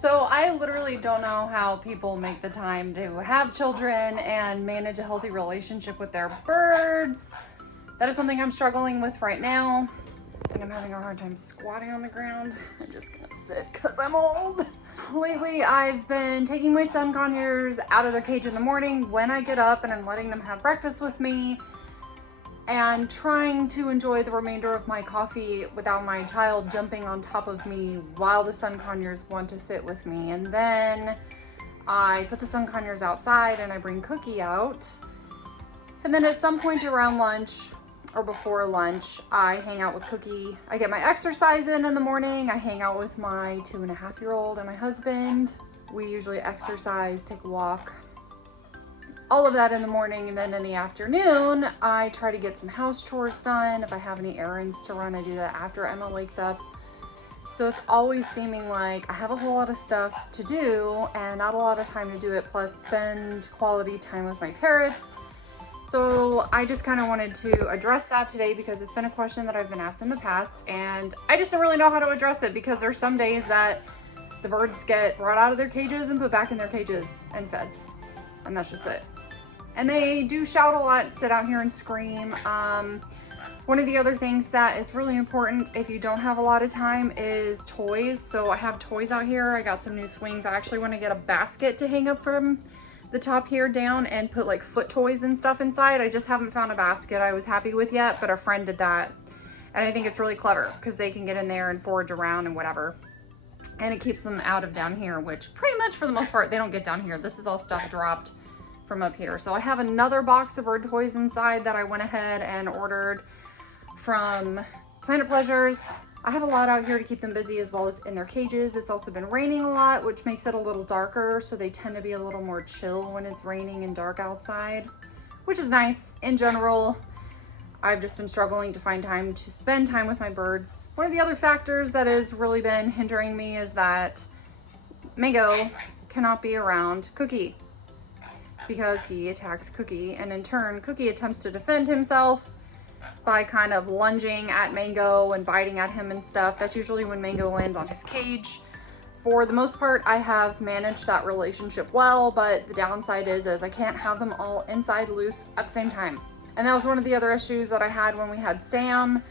So I literally don't know how people make the time to have children and manage a healthy relationship with their birds. That is something I'm struggling with right now. And I'm having a hard time squatting on the ground. I'm just gonna sit because I'm old. Lately, I've been taking my sun conures out of their cage in the morning when I get up, and I'm letting them have breakfast with me and trying to enjoy the remainder of my coffee without my child jumping on top of me while the sun conures want to sit with me. And then I put the sun conures outside and I bring Cookie out. And then at some point around lunch or before lunch, I hang out with Cookie. I get my exercise in the morning. I hang out with my 2.5-year-old and my husband. We usually exercise, take a walk, all of that in the morning. And then in the afternoon, I try to get some house chores done. If I have any errands to run, I do that after Emma wakes up. So it's always seeming like I have a whole lot of stuff to do and not a lot of time to do it, plus spend quality time with my parrots. So I just kind of wanted to address that today because it's been a question that I've been asked in the past, and I just don't really know how to address it because there's some days that the birds get brought out of their cages and put back in their cages and fed, and that's just it. And they do shout a lot, sit out here and scream. One of the other things that is really important if you don't have a lot of time is toys. So I have toys out here. I got some new swings. I actually want to get a basket to hang up from the top here down and put like foot toys and stuff inside. I just haven't found a basket I was happy with yet, but a friend did that. And I think it's really clever because they can get in there and forage around and whatever. And it keeps them out of down here, which pretty much for the most part, they don't get down here. This is all stuff dropped from up here. So I have another box of bird toys inside that I went ahead and ordered from Planet Pleasures. I have a lot out here to keep them busy as well as in their cages. It's also been raining a lot, which makes it a little darker. So they tend to be a little more chill when it's raining and dark outside, which is nice. In general, I've just been struggling to find time to spend time with my birds. One of the other factors that has really been hindering me is that Mango cannot be around Cookie because he attacks Cookie, and in turn, Cookie attempts to defend himself by kind of lunging at Mango and biting at him and stuff. That's usually when Mango lands on his cage. For the most part, I have managed that relationship well, but the downside is I can't have them all inside loose at the same time. And that was one of the other issues that I had when we had Sam.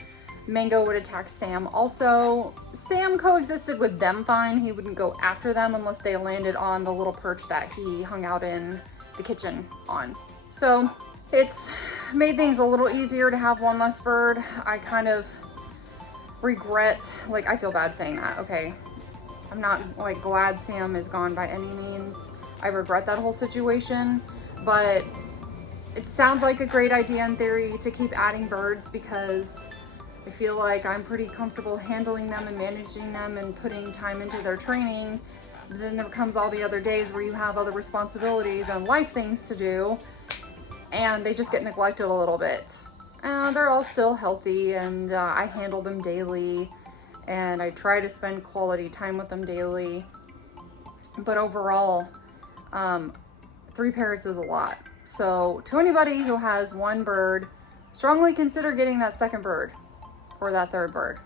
Mango would attack Sam also. Sam coexisted with them fine. He wouldn't go after them unless they landed on the little perch that he hung out in the kitchen on. So it's made things a little easier to have one less bird. I kind of regret, like, I feel bad saying that, okay? I'm not like glad Sam is gone by any means. I regret that whole situation, but it sounds like a great idea in theory to keep adding birds because I feel like I'm pretty comfortable handling them and managing them and putting time into their training. But then there comes all the other days where you have other responsibilities and life things to do, and they just get neglected a little bit. They're all still healthy, and I handle them daily, and I try to spend quality time with them daily. But overall, 3 parrots is a lot. So to anybody who has one bird, strongly consider getting that second bird, or that third bird,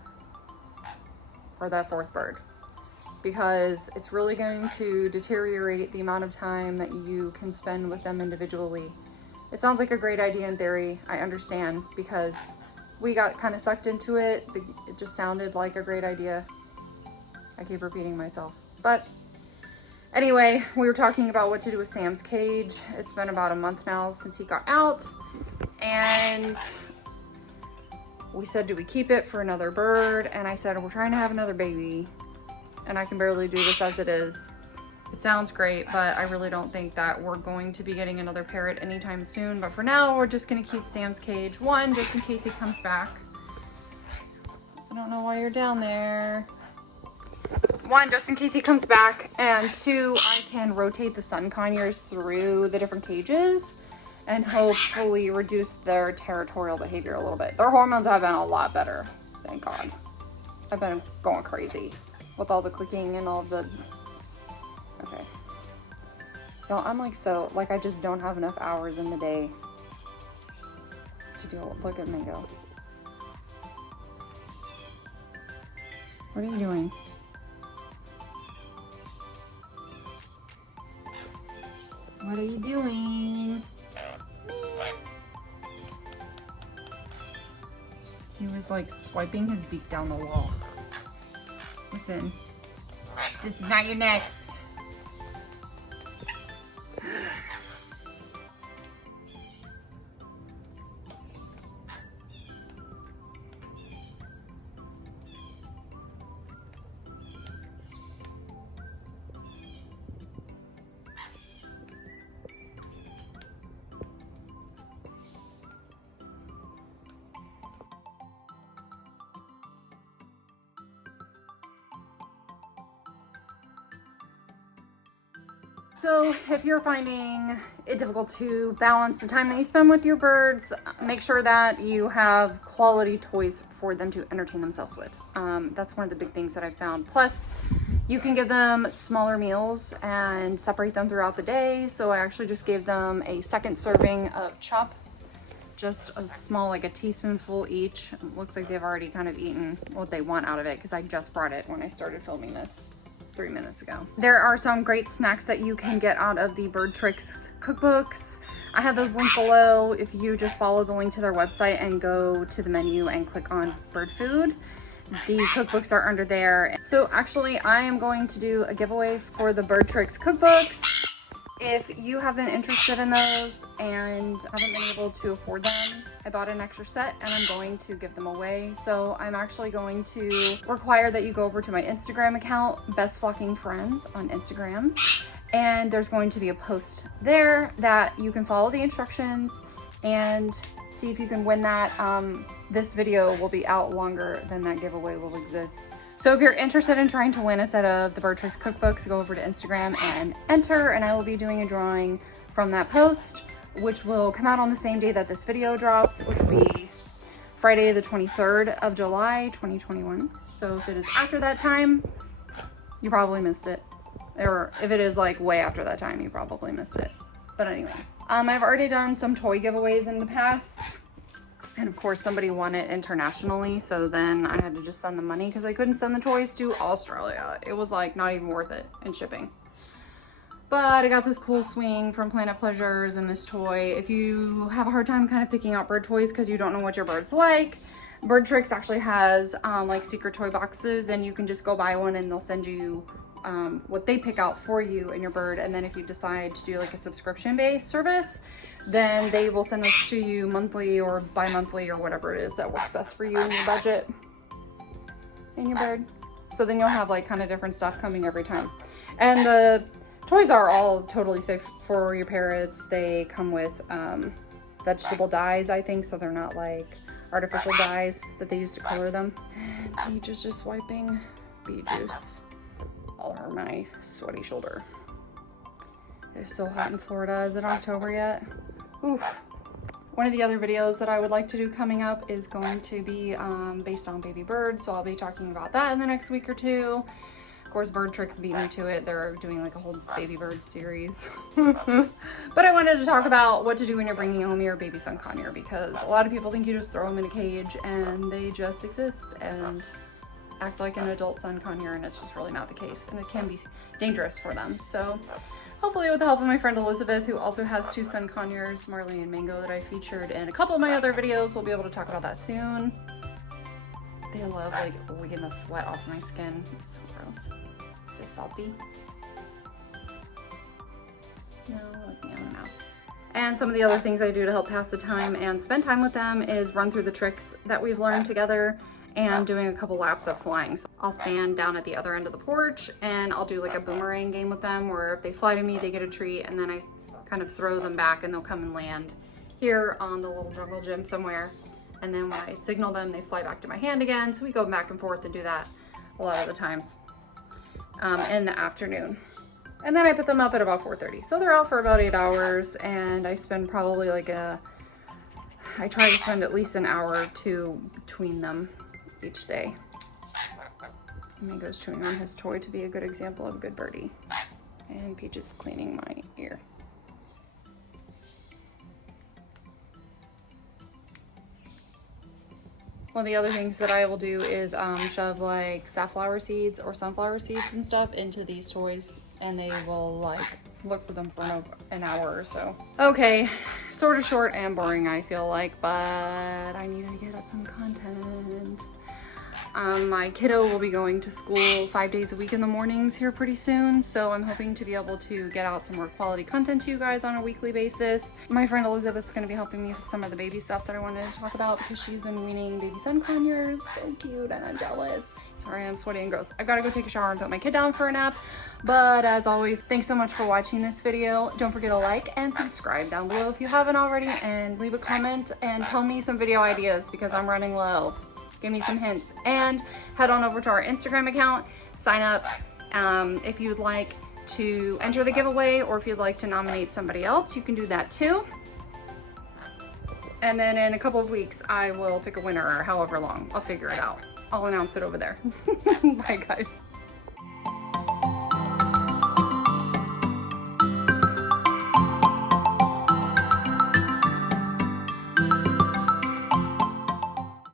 or that fourth bird, because it's really going to deteriorate the amount of time that you can spend with them individually. It sounds like a great idea in theory. I understand because we got kind of sucked into it. It just sounded like a great idea. I keep repeating myself. But anyway, we were talking about what to do with Sam's cage. It's been about a month now since he got out. And we said, do we keep it for another bird? And I said, we're trying to have another baby, and I can barely do this as it is. It sounds great, but I really don't think that we're going to be getting another parrot anytime soon. But for now, we're just gonna keep Sam's cage. One, just in case he comes back. I don't know why you're down there. One, just in case he comes back. And 2, I can rotate the sun conures through the different cages and hopefully reduce their territorial behavior a little bit. Their hormones have been a lot better, thank God. I've been going crazy with all the clicking and all the, okay. Y'all, I'm like so, like I just don't have enough hours in the day to do it. Look at Mango. What are you doing? What are you doing? He was like swiping his beak down the wall. Listen, this is not your nest. So if you're finding it difficult to balance the time that you spend with your birds, make sure that you have quality toys for them to entertain themselves with. That's one of the big things that I've found. Plus, you can give them smaller meals and separate them throughout the day. So I actually just gave them a second serving of chop, just a small, like a teaspoonful each. It looks like they've already kind of eaten what they want out of it because I just brought it when I started filming this 3 minutes ago. There are some great snacks that you can get out of the Bird Tricks cookbooks. I have those linked below. If you just follow the link to their website and go to the menu and click on bird food, the cookbooks are under there. So actually I am going to do a giveaway for the Bird Tricks cookbooks. If you have been interested in those and haven't been able to afford them, I bought an extra set and I'm going to give them away. So I'm actually going to require that you go over to my Instagram account, Best Flocking Friends on Instagram. And there's going to be a post there that you can follow the instructions and see if you can win that. This video will be out longer than that giveaway will exist. So if you're interested in trying to win a set of the Bird Tricks cookbooks, go over to Instagram and enter, and I will be doing a drawing from that post, which will come out on the same day that this video drops, which will be Friday the 23rd of July, 2021. So if it is after that time, you probably missed it. Or if it is like way after that time, you probably missed it. But anyway, I've already done some toy giveaways in the past. And of course somebody won it internationally, so then I had to just send the money because I couldn't send the toys to Australia. It was like not even worth it in shipping. But I got this cool swing from Planet Pleasures and this toy. If you have a hard time kind of picking out bird toys because you don't know what your bird's like, Bird Tricks actually has like secret toy boxes, and you can just go buy one and they'll send you what they pick out for you and your bird. And then if you decide to do like a subscription-based service, then they will send this to you monthly or bi-monthly or whatever it is that works best for you and your budget and your bird. So then you'll have like kind of different stuff coming every time. And the toys are all totally safe for your parrots. They come with vegetable dyes, I think, so they're not like artificial dyes that they use to color them. And Peach is just wiping bee juice all over my sweaty shoulder. It is so hot in Florida. Is it October yet? Oof. One of the other videos that I would like to do coming up is going to be based on baby birds, so I'll be talking about that in the next week or two. Of course, Bird Tricks beat me to it. They're doing like a whole baby bird series. But I wanted to talk about what to do when you're bringing home your baby sun conure, because a lot of people think you just throw them in a cage and they just exist and act like an adult sun conure, and it's just really not the case, and it can be dangerous for them. So hopefully with the help of my friend Elizabeth, who also has 2 sun conures, Marley and Mango, that I featured in a couple of my other videos, we'll be able to talk about that soon. They love like licking the sweat off my skin. It's so gross. Is it salty? No, like me on the mouth. And some of the other things I do to help pass the time and spend time with them is run through the tricks that we've learned together and doing a couple laps of flying. So I'll stand down at the other end of the porch and I'll do like a boomerang game with them, where if they fly to me, they get a treat, and then I kind of throw them back and they'll come and land here on the little jungle gym somewhere. And then when I signal them, they fly back to my hand again. So we go back and forth and do that a lot of the times in the afternoon. And then I put them up at about 4:30. So they're out for about 8 hours, and I spend probably like I try to spend at least an hour or 2 between them each day. Mango's chewing on his toy to be a good example of a good birdie. And Peach is cleaning my ear. One of the other things that I will do is shove like safflower seeds or sunflower seeds and stuff into these toys, and they will like look for them for an hour or so. Okay, sort of short and boring, I feel like, but I need to get some content. My kiddo will be going to school 5 days a week in the mornings here pretty soon, so I'm hoping to be able to get out some more quality content to you guys on a weekly basis. My friend Elizabeth's going to be helping me with some of the baby stuff that I wanted to talk about because she's been weaning baby sun conures. So cute, and I'm jealous. Sorry, I'm sweaty and gross. I've got to go take a shower and put my kid down for a nap. But as always, thanks so much for watching this video. Don't forget to like and subscribe down below if you haven't already, and leave a comment and tell me some video ideas because I'm running low. Give me some hints, and head on over to our Instagram account, sign up if you would like to enter the giveaway, or if you'd like to nominate somebody else, you can do that too. And then in a couple of weeks, I will pick a winner, or however long, I'll figure it out. I'll announce it over there. Bye guys.